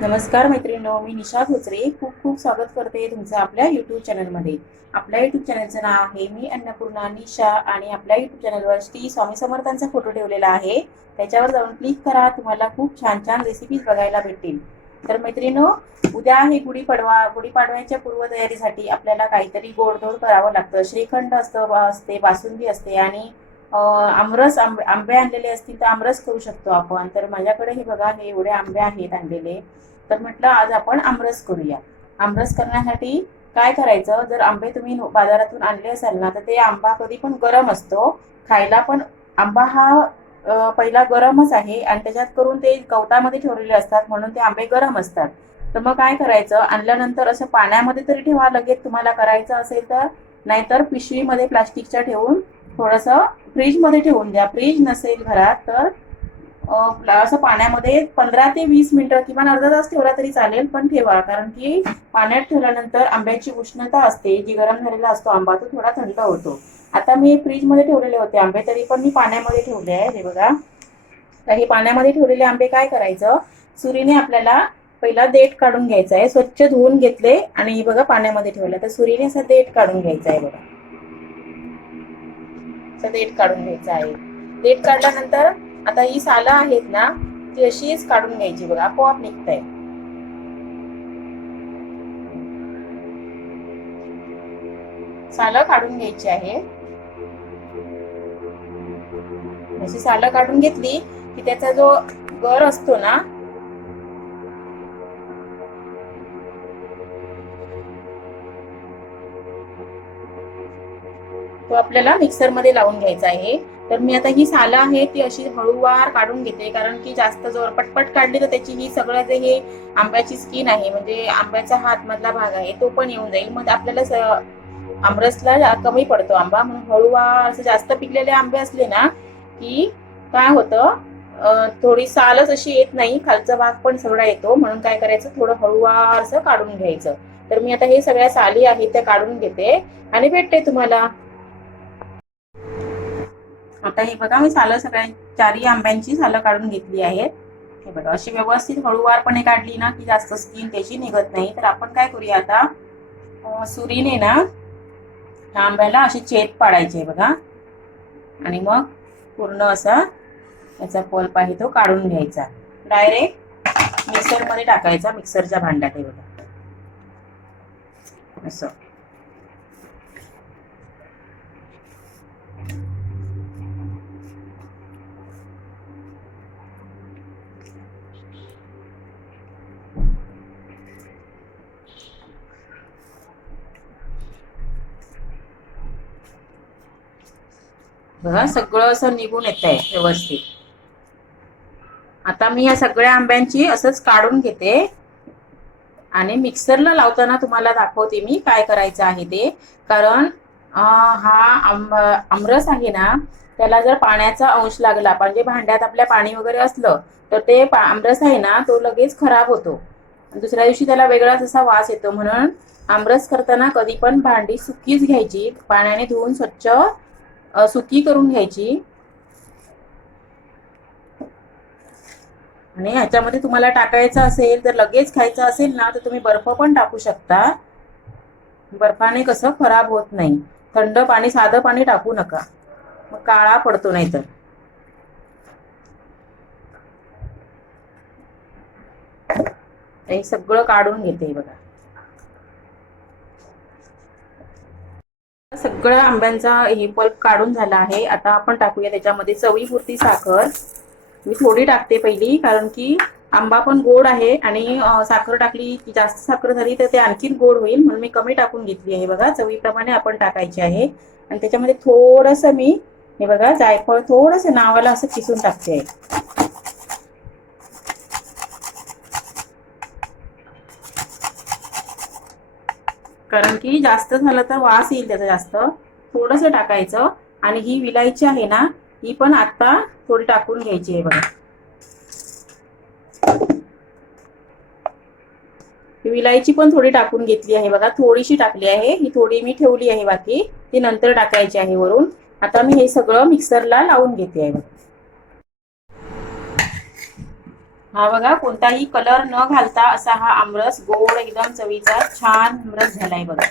नमस्कार मैत्रिणींनो मी निशा खोचरे खूप खूप स्वागत करते तुमचं आपल्या युट्यूब चॅनलमध्ये आपल्या युट्यूब चॅनलचं नाव आहे मी अन्नपूर्णा निशा आणि आपल्या युट्यूब चॅनलवर श्री स्वामी समर्थांचा फोटो ठेवलेला आहे. त्याच्यावर जाऊन क्लिक करा तुम्हाला खूप छान छान रेसिपीज बघायला भेटतील. तर मैत्रिणींनो उद्या आहे गुढीपाडवा गुढीपाडव्याच्या पूर्वतयारीसाठी आपल्याला काहीतरी गोडधोड करावं लागतं. श्रीखंड असतं असते बासुंदी असते आणि आमरस आंबे आंबे आणलेले असतील तर आमरस करू शकतो आपण. तर माझ्याकडे हे बघा हे एवढे आंबे आहेत आणलेले. तर म्हटलं आज आपण आमरस करूया. आमरस करण्यासाठी काय करायचं? जर आंबे तुम्ही बाजारातून आणले असाल ना तर ते आंबा कधी पण गरम असतो. खायला पण आंबा हा पहिला गरमच आहे आणि त्याच्यात करून ते कवटामध्ये ठेवलेले असतात म्हणून ते आंबे गरम असतात. तर मग काय करायचं? आणल्यानंतर असं पाण्यामध्ये तरी ठेवा लगेच तुम्हाला करायचं असेल तर. नाहीतर पिशवीमध्ये प्लास्टिकच्या ठेवून थोडंसं फ्रीजमध्ये ठेवून द्या. फ्रीज नसेल घरात तर असं पाण्यामध्ये पंधरा ते वीस मिनिटं किंवा अर्धा तास ठेवला तरी चालेल पण ठेवा. कारण की पाण्यात ठेवल्यानंतर आंब्याची उष्णता असते जी गरम झालेला असतो आंबा तो थोडा थंड होतो. आता मी फ्रीजमध्ये ठेवलेले होते आंबे तरी पण मी पाण्यामध्ये ठेवले आहे हे बघा. तर हे पाण्यामध्ये ठेवलेले आंबे काय करायचं? सुरीने आपल्याला पहिला देठ काढून घ्यायचा आहे. स्वच्छ धुवून घेतले आणि बघा पाण्यामध्ये ठेवलं. तर सुरीने असा देठ काढून घ्यायचा आहे बघा. देठ काढून घ्यायचा आहे. देठ काढल्यानंतर आता ही सालं आहेत ना ती अशीच काढून घ्यायची बघा आपोआप निघताय. सालं काढून घ्यायची आहे. अशी सालं काढून घेतली की त्याचा जो गर असतो ना तो आपल्याला मिक्सरमध्ये लावून घ्यायचा आहे. तर मी आता ही सालं आहे ती अशी हळूवार काढून घेते. कारण की जास्त जोर पटपट काढली तर त्याची ही सगळं जे हे आंब्याची स्किन आहे म्हणजे आंब्याचा हात मधला भाग आहे तो पण येऊन जाईल. मग आपल्याला आमरसला कमी पडतो आंबा. म्हणून हळूवार असं जास्त पिकलेले आंबे असले ना की काय होतं थोडी सालच अशी येत नाही. खालचा भाग पण सगळा येतो. म्हणून काय करायचं थोडं हळूवार असं काढून घ्यायचं. तर मी आता हे सगळ्या साली आहेत त्या काढून घेते. आणि भेटते तुम्हाला. आता हे बघा मी सालं सगळ्या चारही आंब्यांची सालं काढून घेतली आहेत. हे बघा अशी व्यवस्थित हळूवारपणे काढली ना की जास्त स्किन त्याची निघत नाही. तर आपण काय करूया आता? सुरीने ना ह्या आंब्याला असे चेत पाडायचे बघा. आणि मग पूर्ण असा याचा पल्प आहे तो काढून घ्यायचा. डायरेक्ट मिक्सरमध्ये टाकायचा मिक्सरच्या भांड्यात हे बघा. असं. बघा सगळं असं निघून येत आहे व्यवस्थित. आता मी या सगळ्या आंब्यांची असंच काढून घेते. आणि मिक्सरला लावताना तुम्हाला दाखवते मी काय करायचं आहे ते. कारण हा आंब आमरस आहे ना त्याला जर पाण्याचा अंश लागला म्हणजे भांड्यात आपल्या पाणी वगैरे असलं तर ते आमरस आहे ना तो लगेच खराब होतो. दुसऱ्या दिवशी त्याला वेगळाच असा वास येतो म्हणून आमरस करताना कधी पण भांडी सुकीच घ्यायची. पाण्याने धुवून स्वच्छ सुकी करून घ्यायची. आणि ह्याच्यामध्ये तुम्हाला टाकायचं असेल तर लगेच खायचं असेल ना तर तुम्ही बर्फ पण टाकू शकता. बर्फाने कसं खराब होत नाही. थंड पाणी साधं पाणी टाकू नका. मग काळा पडतो नाहीतर. हे सगळं काढून घेते हे बघा. सगळ्या आंब्यांचा हे पल्प काढून झाला आहे. आता आपण टाकूया त्याच्यामध्ये चवीपुरती साखर. मी थोडी टाकते पहिली कारण की आंबा पण गोड आहे आणि साखर टाकली की जास्त साखर झाली तर ते आणखीन गोड होईल म्हणून मी कमी टाकून घेतली आहे. बघा चवीप्रमाणे आपण टाकायची आहे. आणि त्याच्यामध्ये थोडंसं मी हे बघा जायफळ थोडंसं नावाला असं किसून टाकते. आहे कारण की जास्त झालं तर वास येईल त्याचा जास्त. थोडंसं टाकायचं आणि ही विलायची आहे ना ही पण आता थोडी टाकून घ्यायची आहे बघा. विलायची पण थोडी टाकून घेतली आहे बघा. थोडीशी टाकली आहे. ही थोडी मी ठेवली आहे बाकी. ती नंतर टाकायची आहे वरून. आता मी हे सगळं मिक्सरला लावून घेते आहे बघा. हा बघा कोणताही कलर न घालता असा हा आमरस गोड एकदम चवीचा छान आमरस झालाय बघा.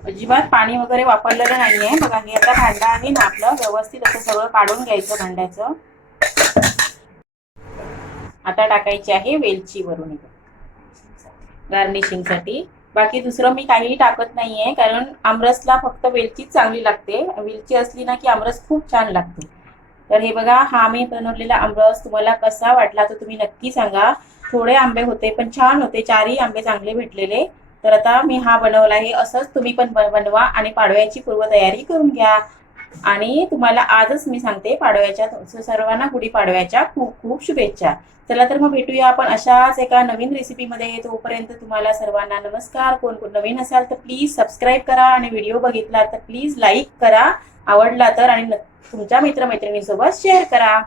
अजिबात पाणी वगैरे वापरलेलं नाहीये. बघा हे आता भांडा आहे ना आपलं व्यवस्थित असं सगळं काढून घ्यायचं भांड्याचं. आता टाकायची आहे वेलची वरून. गार्निशिंगसाठी. बाकी दुसरं मी काहीही टाकत नाहीये कारण आमरसला फक्त वेलचीच चांगली लागते. वेलची असली ना की आमरस खूप छान लागते. तर हे बघा हा मी बनवलेला आमरस तुम्हाला कसा वाटला तर तुम्ही नक्की सांगा. थोडे आंबे होते पण छान होते. चारही आंबे चांगले भेटलेले. तर आता मी हा बनवला आहे असंच तुम्ही पण बनवा आणि पाडव्याची पूर्वतयारी करून घ्या. आणि तुम्हाला आजच मी सांगते पाडव्याच्या सर्वांना गुढी पाडव्याच्या खूप खूप शुभेच्छा. चला तर मग भेटूया आपण अशाच एका नवीन रेसिपीमध्ये तोपर्यंत तुम्हाला सर्वांना नमस्कार. कोण कोण नवीन असाल तर प्लीज सबस्क्राईब करा आणि व्हिडिओ बघितला तर प्लीज लाईक करा. आवडला तर आणि तुमच्या मित्रमैत्रिणींसोबत शेअर करा.